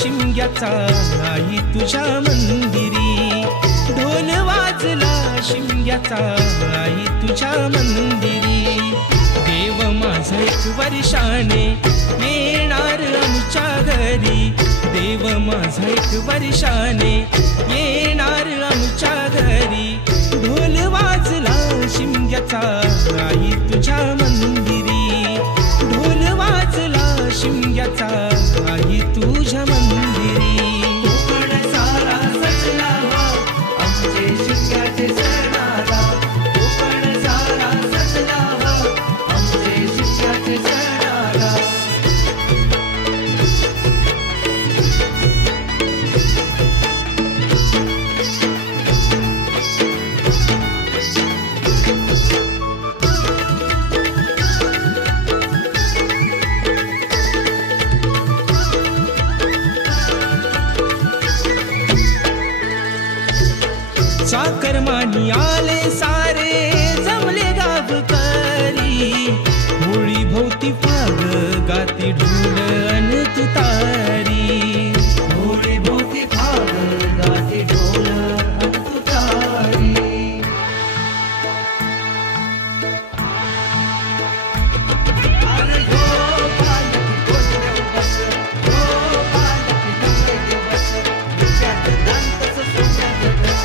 शिमग्याचा आई तुझ्या मंदिरी, ढोल वाजला शिमग्याचा आई तुझ्या मंदिरी. देव माझा एक वर्षाने येणार आमच्या घरी, देव माझा एक वर्षाने येणार आमच्या घरी. ढोल वाजला शिमग्याचा आई तुझ्या मंदिरी, ढोल वाजला शिमग्याचा आई तुझ्या मंदिरी. कोकण सारा सजला आमचे शिमग्याचे सणाला, कोकण सारा सजला आमचे शिमग्याचे सणाला. चाकरमानी आले सारे जमले गावकरी, होळी भोवती फाग गाती ढोल अन तुतारी. होळी भोवती फाग गाती ढोल अन तुतारी. अरे हो पालकी कोंडदेव बस, हो पालकी कोंडदेव बस, डोक्यात दांतच सोन्याचं ठस,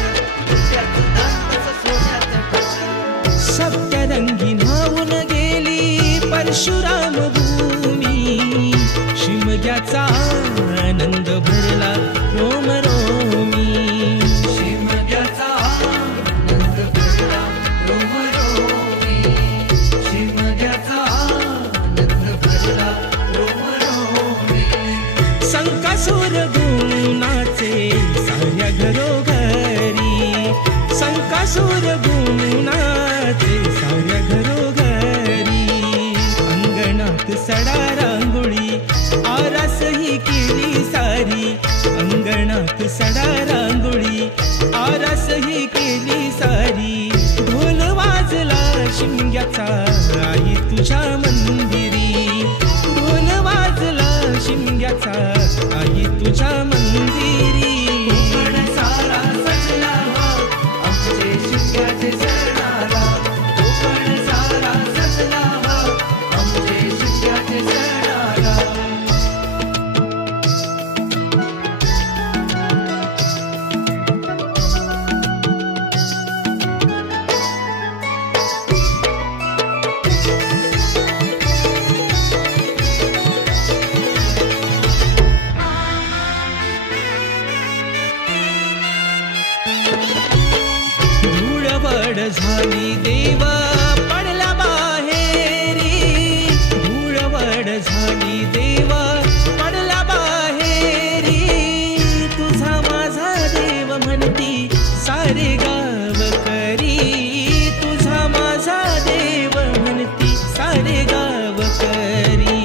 डोक्यात दांतच सोन्याचं ठस. सप्तरंगी न्हावून गेली परशुराम भूमी, शिमग्याचा आनंद भरला रोम रोमी. शिमग्याचा आनंद भरला रोमरोमी, शिमग्याचा आनंद भरला रोमरोमी. संकासुर गुणाचे साऱ्या घरोघरी, संकासुर गुणाचे साऱ्या घरोघरी. अंगणात सडा रांगोळी आरास ही केली सारी, अंगणात सडा रांगोळी आरास ही केली सारी. ढोल वाजला शिमग्याचा आई तुझ्या मंदिरी, ढोल वाजला शिमग्याचा आई तुझ्या मंदिरी. कोकण सारा सजला आमचे शिमग्याचे सणाला, कोकण सारा सजला आमचे शिमग्याचे सणाला. धूळवड झाली देव पडला बाहेरी, धूळवड झाली देव पडला बाहेरी. तुझा माझा देव म्हणती सारे गावकरी, तुझा माझा देव म्हणती सारे गावकरी.